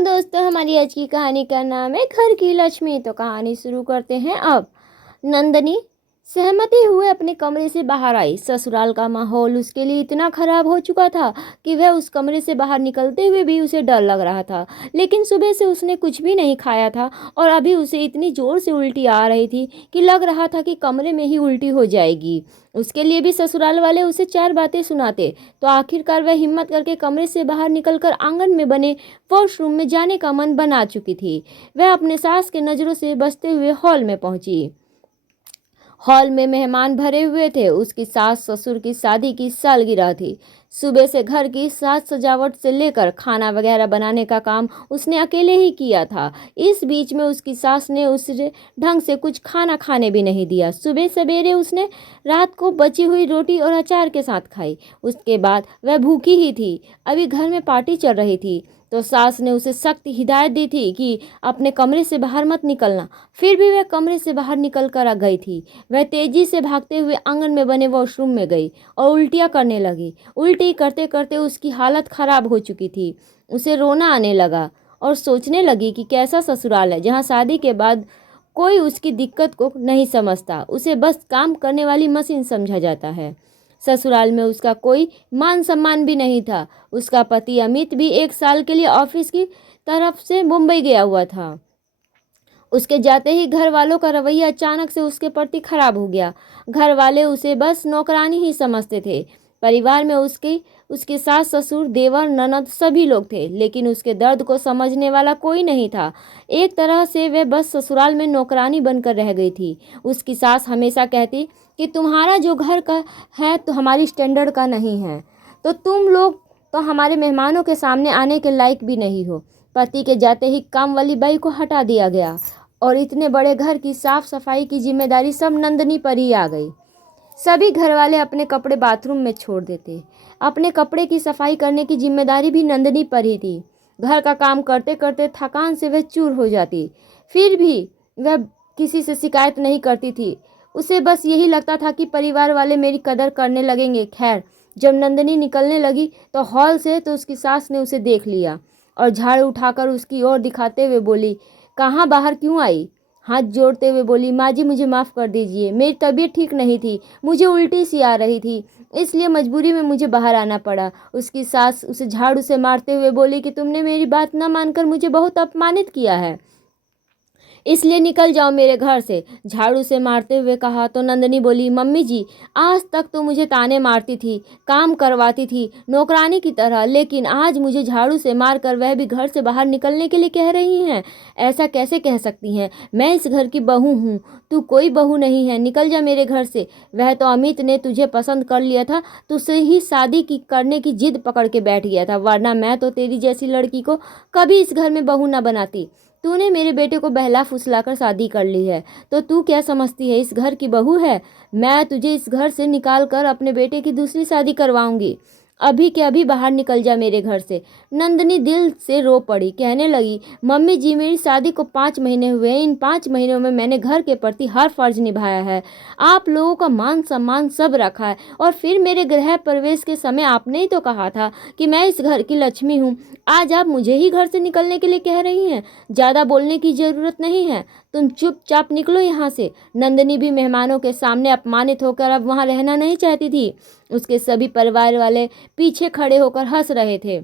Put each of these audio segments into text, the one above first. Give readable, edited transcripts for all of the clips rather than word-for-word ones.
दोस्तों, हमारी आज की कहानी का नाम है घर की लक्ष्मी। तो कहानी शुरू करते हैं अब। नंदनी सहमति हुए अपने कमरे से बाहर आई। ससुराल का माहौल उसके लिए इतना खराब हो चुका था कि वह उस कमरे से बाहर निकलते हुए भी उसे डर लग रहा था। लेकिन सुबह से उसने कुछ भी नहीं खाया था और अभी उसे इतनी जोर से उल्टी आ रही थी कि लग रहा था कि कमरे में ही उल्टी हो जाएगी। उसके लिए भी ससुराल वाले उसे चार बातें सुनाते, तो आखिरकार वह हिम्मत करके कमरे से बाहर निकलकर आंगन में बने वॉशरूम में जाने का मन बना चुकी थी। वह अपने सास के नज़रों से बचते हुए हॉल में पहुंची। हॉल में मेहमान भरे हुए थे। उसकी सास ससुर की शादी की सालगिरह थी। सुबह से घर की साज सजावट से लेकर खाना वगैरह बनाने का काम उसने अकेले ही किया था। इस बीच में उसकी सास ने उसे ढंग से कुछ खाना खाने भी नहीं दिया। सुबह सवेरे उसने रात को बची हुई रोटी और अचार के साथ खाई। उसके बाद वह भूखी ही थी। अभी घर में पार्टी चल रही थी तो सास ने उसे सख्त हिदायत दी थी कि अपने कमरे से बाहर मत निकलना। फिर भी वह कमरे से बाहर निकल कर आ गई थी। वह तेजी से भागते हुए आंगन में बने वॉशरूम में गई और उल्टियाँ करने लगी। उल्टी करते करते उसकी हालत खराब हो चुकी थी। उसे रोना आने लगा और सोचने लगी कि कैसा ससुराल है जहाँ शादी के बाद कोई उसकी दिक्कत को नहीं समझता, उसे बस काम करने वाली मशीन समझा जाता है। ससुराल में उसका कोई मान सम्मान भी नहीं था। उसका पति अमित भी 1 साल के लिए ऑफिस की तरफ से मुंबई गया हुआ था। उसके जाते ही घर वालों का रवैया अचानक से उसके प्रति खराब हो गया। घर वाले उसे बस नौकरानी ही समझते थे। परिवार में उसके सास ससुर देवर ननद सभी लोग थे, लेकिन उसके दर्द को समझने वाला कोई नहीं था। एक तरह से वह बस ससुराल में नौकरानी बनकर रह गई थी। उसकी सास हमेशा कहती कि तुम्हारा जो घर का है तो हमारी स्टैंडर्ड का नहीं है, तो तुम लोग तो हमारे मेहमानों के सामने आने के लायक भी नहीं हो। पति के जाते ही काम वाली बाई को हटा दिया गया और इतने बड़े घर की साफ सफाई की जिम्मेदारी सब नंदनी पर ही आ गई। सभी घर वाले अपने कपड़े बाथरूम में छोड़ देते। अपने कपड़े की सफाई करने की जिम्मेदारी भी नंदनी पर ही थी। घर का काम करते करते थकान से वह चूर हो जाती, फिर भी वह किसी से शिकायत नहीं करती थी। उसे बस यही लगता था कि परिवार वाले मेरी कदर करने लगेंगे। खैर, जब नंदनी निकलने लगी तो हॉल से तो उसकी सास ने उसे देख लिया और झाड़ू उठाकर उसकी ओर दिखाते हुए बोली, कहाँ बाहर क्यों आई? हाथ जोड़ते हुए बोली, माँ जी मुझे माफ़ कर दीजिए, मेरी तबीयत ठीक नहीं थी, मुझे उल्टी सी आ रही थी, इसलिए मजबूरी में मुझे बाहर आना पड़ा। उसकी सास उसे झाड़ू से मारते हुए बोली कि तुमने मेरी बात न मानकर मुझे बहुत अपमानित किया है, इसलिए निकल जाओ मेरे घर से। झाड़ू से मारते हुए कहा तो नंदनी बोली, मम्मी जी आज तक तो मुझे ताने मारती थी, काम करवाती थी नौकरानी की तरह, लेकिन आज मुझे झाड़ू से मारकर वह भी घर से बाहर निकलने के लिए कह रही हैं। ऐसा कैसे कह सकती हैं? मैं इस घर की बहू हूँ, तू कोई बहू नहीं है, निकल जा मेरे घर से। वह तो अमित ने तुझे पसंद कर लिया था, तुझसे ही शादी की करने की जिद पकड़ के बैठ गया था, वरना मैं तो तेरी जैसी लड़की को कभी इस घर में बहू न बनाती। तूने मेरे बेटे को बहला फुसलाकर शादी कर ली है, तो तू क्या समझती है इस घर की बहू है? मैं तुझे इस घर से निकाल कर अपने बेटे की दूसरी शादी करवाऊंगी। अभी के अभी बाहर निकल जा मेरे घर से। नंदनी दिल से रो पड़ी, कहने लगी, मम्मी जी मेरी शादी को 5 महीने हुए हैं, इन 5 महीनों में मैंने घर के प्रति हर फर्ज निभाया है, आप लोगों का मान सम्मान सब रखा है, और फिर मेरे गृह प्रवेश के समय आपने ही तो कहा था कि मैं इस घर की लक्ष्मी हूँ। आज आप मुझे ही घर से निकलने के लिए कह रही हैं। ज़्यादा बोलने की ज़रूरत नहीं है, तुम चुपचाप निकलो यहाँ से। नंदनी भी मेहमानों के सामने अपमानित होकर अब वहाँ रहना नहीं चाहती थी। उसके सभी परिवार वाले पीछे खड़े होकर हंस रहे थे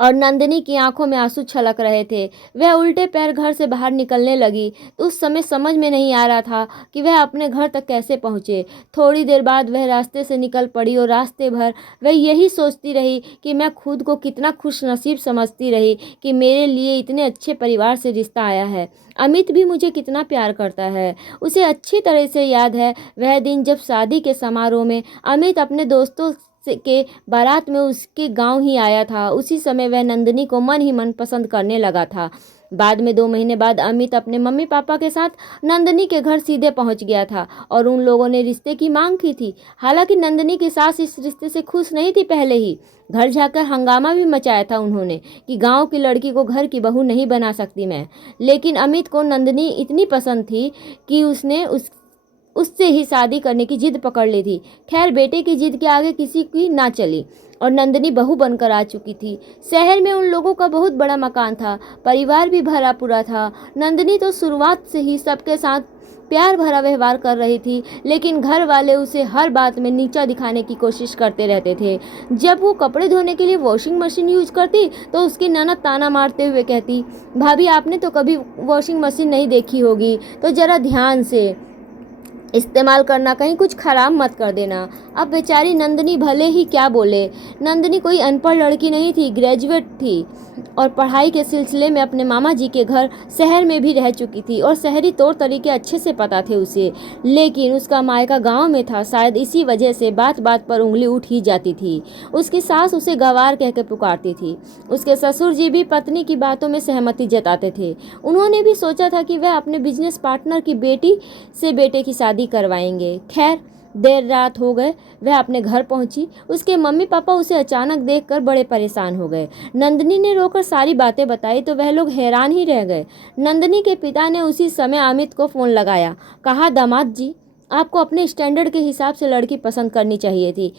और नंदिनी की आंखों में आंसू छलक रहे थे। वह उल्टे पैर घर से बाहर निकलने लगी तो उस समय समझ में नहीं आ रहा था कि वह अपने घर तक कैसे पहुंचे। थोड़ी देर बाद वह रास्ते से निकल पड़ी और रास्ते भर वह यही सोचती रही कि मैं खुद को कितना खुशनसीब समझती रही कि मेरे लिए इतने अच्छे परिवार से रिश्ता आया है। अमित भी मुझे कितना प्यार करता है। उसे अच्छी तरह से याद है वह दिन जब शादी के समारोह में अमित अपने दोस्तों के बारात में उसके गांव ही आया था। उसी समय वह नंदिनी को मन ही मन पसंद करने लगा था। बाद में 2 महीने बाद अमित अपने मम्मी पापा के साथ नंदिनी के घर सीधे पहुंच गया था और उन लोगों ने रिश्ते की मांग की थी। हालांकि नंदिनी की सास इस रिश्ते से खुश नहीं थी। पहले ही घर जाकर हंगामा भी मचाया था उन्होंने कि गांव की लड़की को घर की बहू नहीं बना सकती मैं। लेकिन अमित को नंदिनी इतनी पसंद थी कि उसने उससे ही शादी करने की जिद पकड़ ली थी। खैर, बेटे की जिद के आगे किसी की ना चली। और नंदिनी बहू बनकर आ चुकी थी। शहर में उन लोगों का बहुत बड़ा मकान था, परिवार भी भरा पूरा था। नंदिनी तो शुरुआत से ही सबके साथ प्यार भरा व्यवहार कर रही थी, लेकिन घर वाले उसे हर बात में नीचा दिखाने की कोशिश करते रहते थे। जब वो कपड़े धोने के लिए वॉशिंग मशीन यूज करती तो उसकी ननद ताना मारते हुए कहती, भाभी आपने तो कभी वॉशिंग मशीन नहीं देखी होगी, तो जरा ध्यान से इस्तेमाल करना, कहीं कुछ खराब मत कर देना। अब बेचारी नंदिनी भले ही क्या बोले, नंदिनी कोई अनपढ़ लड़की नहीं थी, ग्रेजुएट थी और पढ़ाई के सिलसिले में अपने मामा जी के घर शहर में भी रह चुकी थी और शहरी तौर तरीके अच्छे से पता थे उसे। लेकिन उसका मायका गांव में था, शायद इसी वजह से बात बात पर उंगली उठ ही जाती थी। उसकी सास उसे गंवार कह के पुकारती थी। उसके ससुर जी भी पत्नी की बातों में सहमति जताते थे। उन्होंने भी सोचा था कि वह अपने बिजनेस पार्टनर की बेटी से बेटे की शादी करवाएंगे। खैर, देर रात हो गए, वह अपने घर पहुंची। उसके मम्मी पापा उसे अचानक देखकर बड़े परेशान हो गए। नंदिनी ने रोकर सारी बातें बताई तो वह लोग हैरान ही रह गए। नंदिनी के पिता ने उसी समय अमित को फ़ोन लगाया। कहा, दामाद जी, आपको अपने स्टैंडर्ड के हिसाब से लड़की पसंद करनी चाहिए थी।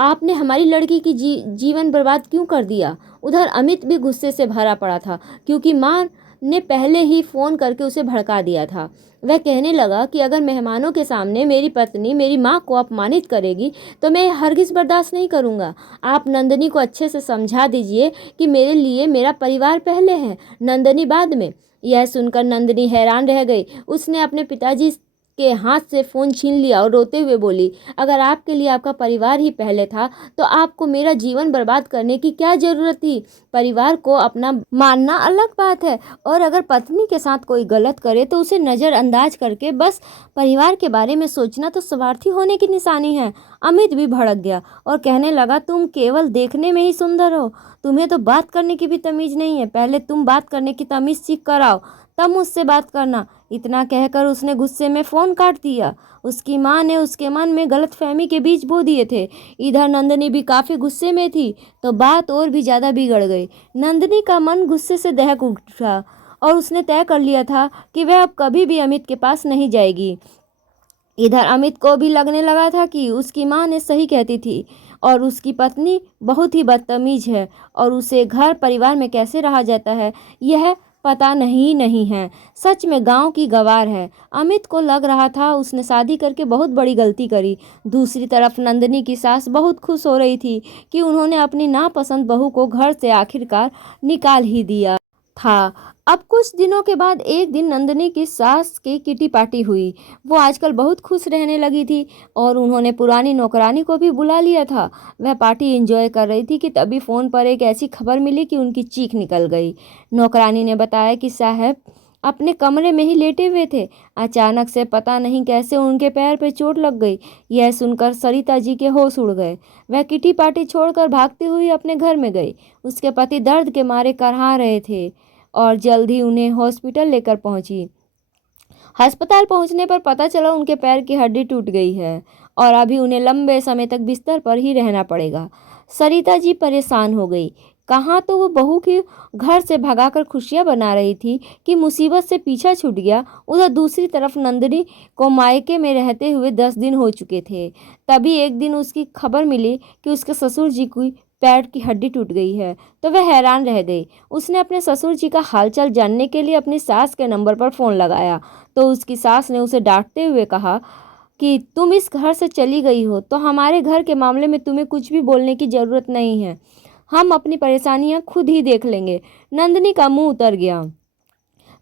आपने हमारी लड़की की जीवन बर्बाद क्यों कर दिया। उधर अमित भी गुस्से से भरा पड़ा था, क्योंकि माँ ने पहले ही फ़ोन करके उसे भड़का दिया था। वह कहने लगा कि अगर मेहमानों के सामने मेरी पत्नी मेरी माँ को अपमानित करेगी तो मैं हरगिज़ बर्दाश्त नहीं करूँगा। आप नंदिनी को अच्छे से समझा दीजिए कि मेरे लिए मेरा परिवार पहले है, नंदिनी बाद में। यह सुनकर नंदिनी हैरान रह गई। उसने अपने पिताजी के हाथ से फ़ोन छीन लिया और रोते हुए बोली, अगर आपके लिए आपका परिवार ही पहले था तो आपको मेरा जीवन बर्बाद करने की क्या ज़रूरत थी। परिवार को अपना मानना अलग बात है, और अगर पत्नी के साथ कोई गलत करे तो उसे नज़रअंदाज करके बस परिवार के बारे में सोचना तो स्वार्थी होने की निशानी है। अमित भी भड़क गया और कहने लगा, तुम केवल देखने में ही सुंदर हो, तुम्हें तो बात करने की भी तमीज़ नहीं है। पहले तुम बात करने की तमीज़ सीख कर आओ, तब मुझसे बात करना। इतना कहकर उसने गुस्से में फ़ोन काट दिया। उसकी माँ ने उसके मन में गलतफहमी के बीज बो दिए थे। इधर नंदिनी भी काफ़ी गुस्से में थी तो बात और भी ज़्यादा बिगड़ गई। नंदिनी का मन गुस्से से दहक उठा और उसने तय कर लिया था कि वह अब कभी भी अमित के पास नहीं जाएगी। इधर अमित को भी लगने लगा था कि उसकी माँ ने सही कहती थी और उसकी पत्नी बहुत ही बदतमीज है और उसे घर परिवार में कैसे रहा जाता है यह पता नहीं है। सच में गांव की गंवार है। अमित को लग रहा था उसने शादी करके बहुत बड़ी गलती करी। दूसरी तरफ नंदिनी की सास बहुत खुश हो रही थी कि उन्होंने अपनी नापसंद बहू को घर से आखिरकार निकाल ही दिया था। अब कुछ दिनों के बाद एक दिन नंदिनी की सास की किटी पार्टी हुई। वो आजकल बहुत खुश रहने लगी थी और उन्होंने पुरानी नौकरानी को भी बुला लिया था। वह पार्टी एंजॉय कर रही थी कि तभी फ़ोन पर एक ऐसी खबर मिली कि उनकी चीख निकल गई। नौकरानी ने बताया कि साहब अपने कमरे में ही लेटे हुए थे, अचानक से पता नहीं कैसे उनके पैर पे चोट लग गई। यह सुनकर सरिता जी के होश उड़ गए। वह किटी पार्टी छोड़कर भागती हुई अपने घर में गई। उसके पति दर्द के मारे करहा रहे थे और जल्द ही उन्हें हॉस्पिटल लेकर पहुंची। अस्पताल पहुंचने पर पता चला उनके पैर की हड्डी टूट गई है और अभी उन्हें लंबे समय तक बिस्तर पर ही रहना पड़ेगा। सरिता जी परेशान हो गई। कहाँ तो वो बहू के घर से भगाकर खुशियाँ बना रही थी कि मुसीबत से पीछा छूट गया। उधर दूसरी तरफ नंदिनी को मायके में रहते हुए 10 दिन हो चुके थे। तभी एक दिन उसकी खबर मिली कि उसके ससुर जी की पैर की हड्डी टूट गई है तो वह हैरान रह गई। उसने अपने ससुर जी का हालचाल जानने के लिए अपनी सास के नंबर पर फ़ोन लगाया तो उसकी सास ने उसे डांटते हुए कहा कि तुम इस घर से चली गई हो तो हमारे घर के मामले में तुम्हें कुछ भी बोलने की ज़रूरत नहीं है, हम अपनी परेशानियां खुद ही देख लेंगे। नंदिनी का मुंह उतर गया।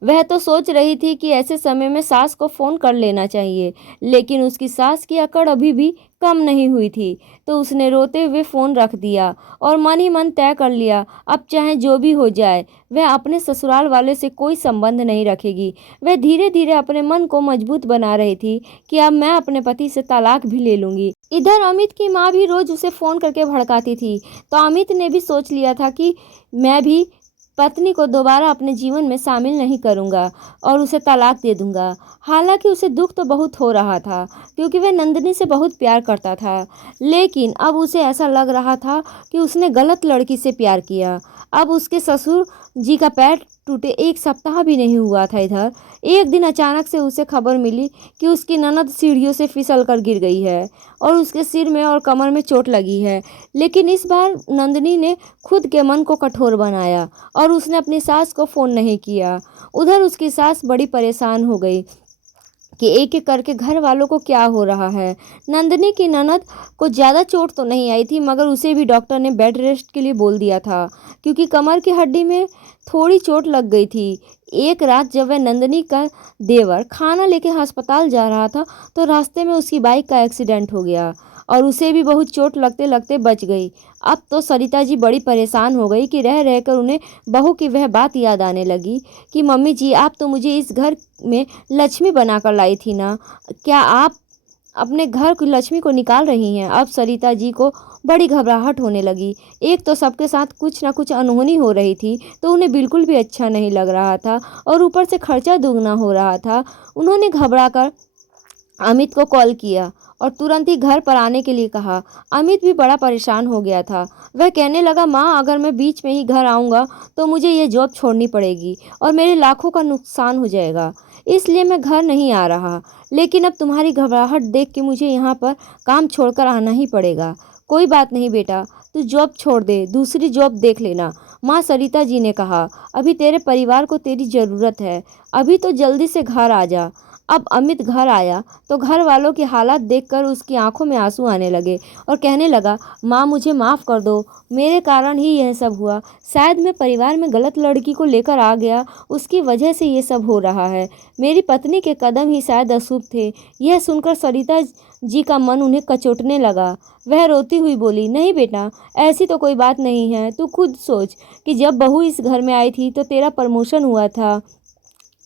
वह तो सोच रही थी कि ऐसे समय में सास को फ़ोन कर लेना चाहिए, लेकिन उसकी सास की अकड़ अभी भी कम नहीं हुई थी तो उसने रोते हुए फ़ोन रख दिया और मन ही मन तय कर लिया, अब चाहे जो भी हो जाए वह अपने ससुराल वाले से कोई संबंध नहीं रखेगी। वह धीरे धीरे अपने मन को मजबूत बना रही थी कि अब मैं अपने पति से तलाक भी ले लूँगी। इधर अमित की माँ भी रोज़ उसे फ़ोन करके भड़काती थी तो अमित ने भी सोच लिया था कि मैं भी पत्नी को दोबारा अपने जीवन में शामिल नहीं करूंगा और उसे तलाक दे दूंगा। हालांकि उसे दुख तो बहुत हो रहा था क्योंकि वह नंदिनी से बहुत प्यार करता था, लेकिन अब उसे ऐसा लग रहा था कि उसने गलत लड़की से प्यार किया। अब उसके ससुर जी का पैर टूटे 1 सप्ताह भी नहीं हुआ था इधर। एक दिन अचानक से उसे खबर मिली कि उसकी ननद सीढ़ियों से फिसल कर गिर गई है और उसके सिर में और कमर में चोट लगी है। लेकिन इस बार नंदिनी ने खुद के मन को कठोर बनाया और उसने अपनी सास को फ़ोन नहीं किया। उधर उसकी सास बड़ी परेशान हो गई कि एक-एक करके घर वालों को क्या हो रहा है। नंदिनी की ननद को ज़्यादा चोट तो नहीं आई थी, मगर उसे भी डॉक्टर ने बेड रेस्ट के लिए बोल दिया था, क्योंकि कमर की हड्डी में थोड़ी चोट लग गई थी। एक रात जब वह नंदिनी का देवर खाना लेके अस्पताल जा रहा था, तो रास्ते में उसकी बाइक का एक्सीडेंट हो गया और उसे भी बहुत चोट लगते लगते बच गई। अब तो सरिता जी बड़ी परेशान हो गई कि रह रहकर उन्हें बहू की वह बात याद आने लगी कि मम्मी जी, आप तो मुझे इस घर में लक्ष्मी बनाकर लाई थी ना, क्या आप अपने घर की लक्ष्मी को निकाल रही हैं? अब सरिता जी को बड़ी घबराहट होने लगी। एक तो सबके साथ कुछ ना कुछ अनहोनी हो रही थी, तो उन्हें बिल्कुल भी अच्छा नहीं लग रहा था और ऊपर से खर्चा दुगना हो रहा था। उन्होंने घबराकर अमित को कॉल किया और तुरंत ही घर पर आने के लिए कहा। अमित भी बड़ा परेशान हो गया था। वह कहने लगा, माँ, अगर मैं बीच में ही घर आऊँगा तो मुझे ये जॉब छोड़नी पड़ेगी और मेरे लाखों का नुकसान हो जाएगा, इसलिए मैं घर नहीं आ रहा। लेकिन अब तुम्हारी घबराहट देख के मुझे यहाँ पर काम छोड़कर आना ही पड़ेगा। कोई बात नहीं बेटा, तू जॉब छोड़ दे, दूसरी जॉब देख लेना। माँ सरिता जी ने कहा, अभी तेरे परिवार को तेरी ज़रूरत है, अभी तो जल्दी से घर आ जा। अब अमित घर आया तो घर वालों की हालत देखकर उसकी आंखों में आंसू आने लगे और कहने लगा, माँ मुझे माफ़ कर दो, मेरे कारण ही यह सब हुआ। शायद मैं परिवार में गलत लड़की को लेकर आ गया, उसकी वजह से ये सब हो रहा है। मेरी पत्नी के कदम ही शायद अशुभ थे। यह सुनकर सरिता जी का मन उन्हें कचोटने लगा। वह रोती हुई बोली, नहीं बेटा, ऐसी तो कोई बात नहीं है। तू खुद सोच कि जब बहू इस घर में आई थी तो तेरा प्रमोशन हुआ था,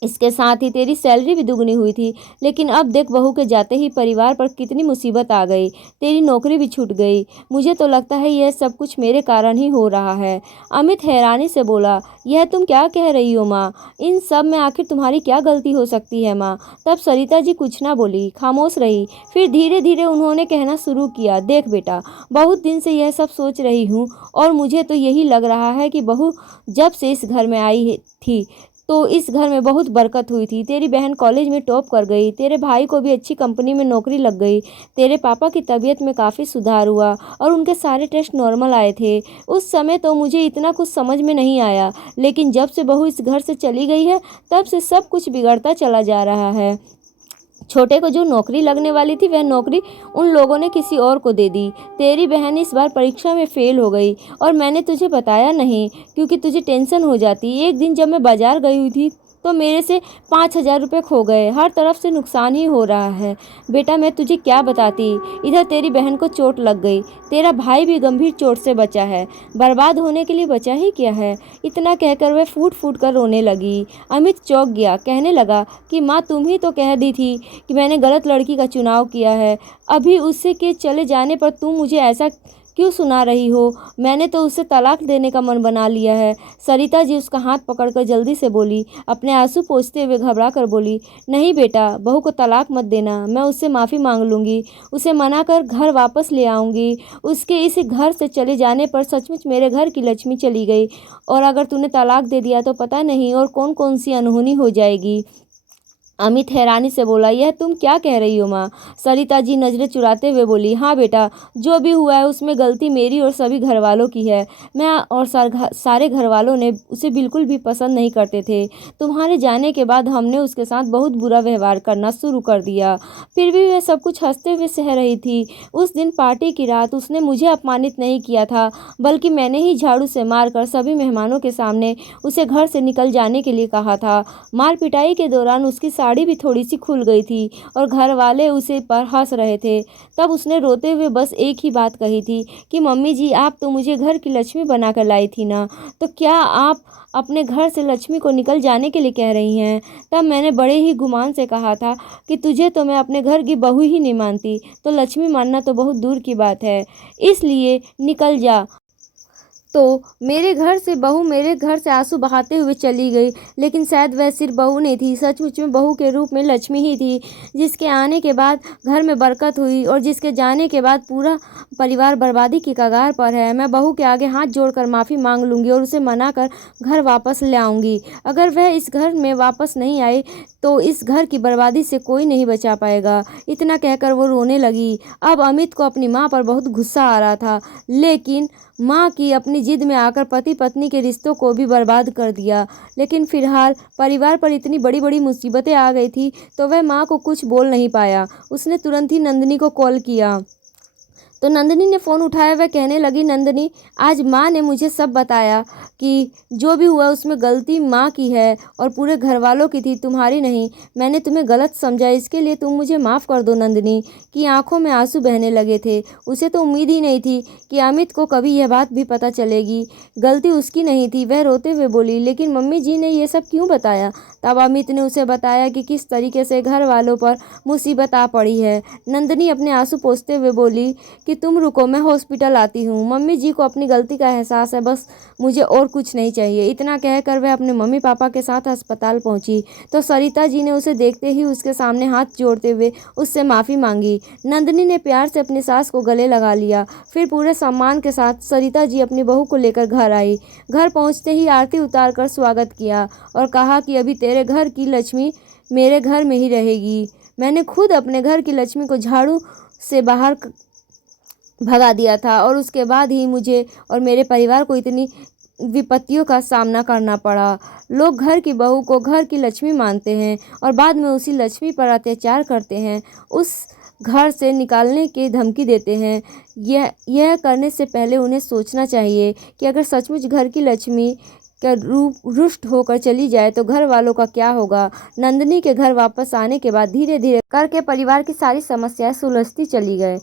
इसके साथ ही तेरी सैलरी भी दुगनी हुई थी। लेकिन अब देख, बहू के जाते ही परिवार पर कितनी मुसीबत आ गई, तेरी नौकरी भी छूट गई। मुझे तो लगता है यह सब कुछ मेरे कारण ही हो रहा है। अमित हैरानी से बोला, यह तुम क्या कह रही हो माँ? इन सब में आखिर तुम्हारी क्या गलती हो सकती है माँ? तब सरिता जी कुछ ना बोली, खामोश रही। फिर धीरे धीरे उन्होंने कहना शुरू किया, देख बेटा, बहुत दिन से यह सब सोच रही हूँ और मुझे तो यही लग रहा है कि बहू जब से इस घर में आई थी तो इस घर में बहुत बरकत हुई थी। तेरी बहन कॉलेज में टॉप कर गई, तेरे भाई को भी अच्छी कंपनी में नौकरी लग गई, तेरे पापा की तबीयत में काफ़ी सुधार हुआ और उनके सारे टेस्ट नॉर्मल आए थे। उस समय तो मुझे इतना कुछ समझ में नहीं आया, लेकिन जब से बहू इस घर से चली गई है, तब से सब कुछ बिगड़ता चला जा रहा है। छोटे को जो नौकरी लगने वाली थी, वह नौकरी उन लोगों ने किसी और को दे दी। तेरी बहन इस बार परीक्षा में फेल हो गई और मैंने तुझे बताया नहीं, क्योंकि तुझे टेंशन हो जाती। एक दिन जब मैं बाजार गई हुई थी तो मेरे से 5,000 रुपये खो गए। हर तरफ से नुकसान ही हो रहा है। बेटा, मैं तुझे क्या बताती, इधर तेरी बहन को चोट लग गई, तेरा भाई भी गंभीर चोट से बचा है, बर्बाद होने के लिए बचा ही क्या है? इतना कहकर वह फूट फूट कर रोने लगी। अमित चौंक गया, कहने लगा कि माँ, तुम ही तो कह दी थी कि मैंने गलत लड़की का चुनाव किया है। अभी उससे के चले जाने पर तुम मुझे ऐसा क्यों सुना रही हो? मैंने तो उससे तलाक देने का मन बना लिया है। सरिता जी उसका हाथ पकड़कर जल्दी से बोली, अपने आंसू पोंछते हुए घबरा कर बोली, नहीं बेटा, बहू को तलाक मत देना। मैं उससे माफ़ी मांग लूँगी, उसे मना कर घर वापस ले आऊँगी। उसके इस घर से चले जाने पर सचमुच मेरे घर की लक्ष्मी चली गई, और अगर तूने तलाक दे दिया तो पता नहीं और कौन कौन सी अनहोनी हो जाएगी। अमित हैरानी से बोला, यह तुम क्या कह रही हो माँ? सरिता जी नज़रें चुराते हुए बोली, हाँ बेटा, जो भी हुआ है उसमें गलती मेरी और सभी घर वालों की है। मैं और सारे घर वालों ने उसे बिल्कुल भी पसंद नहीं करते थे। तुम्हारे जाने के बाद हमने उसके साथ बहुत बुरा व्यवहार करना शुरू कर दिया, फिर भी वह सब कुछ हंसते हुए सह रही थी। उस दिन पार्टी की रात उसने मुझे अपमानित नहीं किया था, बल्कि मैंने ही झाड़ू से मारकर सभी मेहमानों के सामने उसे घर से निकल जाने के लिए कहा था। मार पिटाई के दौरान उसकी साड़ी भी थोड़ी सी खुल गई थी और घर वाले उसे पर हंस रहे थे। तब उसने रोते हुए बस एक ही बात कही थी कि मम्मी जी, आप तो मुझे घर की लक्ष्मी बनाकर लाई थी ना, तो क्या आप अपने घर से लक्ष्मी को निकल जाने के लिए कह रही हैं? तब मैंने बड़े ही गुमान से कहा था कि तुझे तो मैं अपने घर की बहू ही नहीं मानती, तो लक्ष्मी मानना तो बहुत दूर की बात है, इसलिए निकल जा। तो मेरे घर से आंसू बहाते हुए चली गई। लेकिन शायद वह सिर्फ बहू नहीं थी, सचमुच में बहू के रूप में लक्ष्मी ही थी, जिसके आने के बाद घर में बरकत हुई और जिसके जाने के बाद पूरा परिवार बर्बादी की कगार पर है। मैं बहू के आगे हाथ जोड़कर माफ़ी मांग लूँगी और उसे मनाकर घर वापस ले आऊँगी। अगर वह इस घर में वापस नहीं आई तो इस घर की बर्बादी से कोई नहीं बचा पाएगा। इतना कहकर वो रोने लगी। अब अमित को अपनी माँ पर बहुत गुस्सा आ रहा था, लेकिन माँ की अपनी जिद में आकर पति पत्नी के रिश्तों को भी बर्बाद कर दिया। लेकिन फिलहाल परिवार पर इतनी बड़ी बड़ी मुसीबतें आ गई थी तो वह माँ को कुछ बोल नहीं पाया। उसने तुरंत ही नंदिनी को कॉल किया तो नंदिनी ने फ़ोन उठाया। वह कहने लगी, नंदिनी, आज माँ ने मुझे सब बताया कि जो भी हुआ उसमें गलती माँ की है और पूरे घर वालों की थी, तुम्हारी नहीं। मैंने तुम्हें गलत समझा, इसके लिए तुम मुझे माफ़ कर दो। नंदिनी की आंखों में आंसू बहने लगे थे। उसे तो उम्मीद ही नहीं थी कि अमित को कभी यह बात भी पता चलेगी। गलती उसकी नहीं थी, वह रोते हुए बोली। लेकिन मम्मी जी ने यह सब क्यों बताया? तब अमित ने उसे बताया कि किस तरीके से घर वालों पर मुसीबत आ पड़ी है। नंदिनी अपने आंसू पोंछते हुए बोली कि तुम रुको, मैं हॉस्पिटल आती हूँ। मम्मी जी को अपनी गलती का एहसास है, बस मुझे और कुछ नहीं चाहिए। इतना कहकर वह अपने मम्मी पापा के साथ अस्पताल पहुँची तो सरिता जी ने उसे देखते ही उसके सामने हाथ जोड़ते हुए उससे माफ़ी मांगी। नंदिनी ने प्यार से अपनी सास को गले लगा लिया। फिर पूरे सम्मान के साथ सरिता जी अपनी बहू को लेकर घर आई। घर पहुँचते ही आरती उतार कर स्वागत किया और कहा कि अभी तेरे घर की लक्ष्मी मेरे घर में ही रहेगी। मैंने खुद अपने घर की लक्ष्मी को झाड़ू से बाहर भगा दिया था और उसके बाद ही मुझे और मेरे परिवार को इतनी विपत्तियों का सामना करना पड़ा। लोग घर की बहू को घर की लक्ष्मी मानते हैं और बाद में उसी लक्ष्मी पर अत्याचार करते हैं, उस घर से निकालने की धमकी देते हैं। यह करने से पहले उन्हें सोचना चाहिए कि अगर सचमुच घर की लक्ष्मी का रूप रुष्ट होकर चली जाए तो घर वालों का क्या होगा। नंदिनी के घर वापस आने के बाद धीरे धीरे करके परिवार की सारी समस्याएं सुलझती चली गई।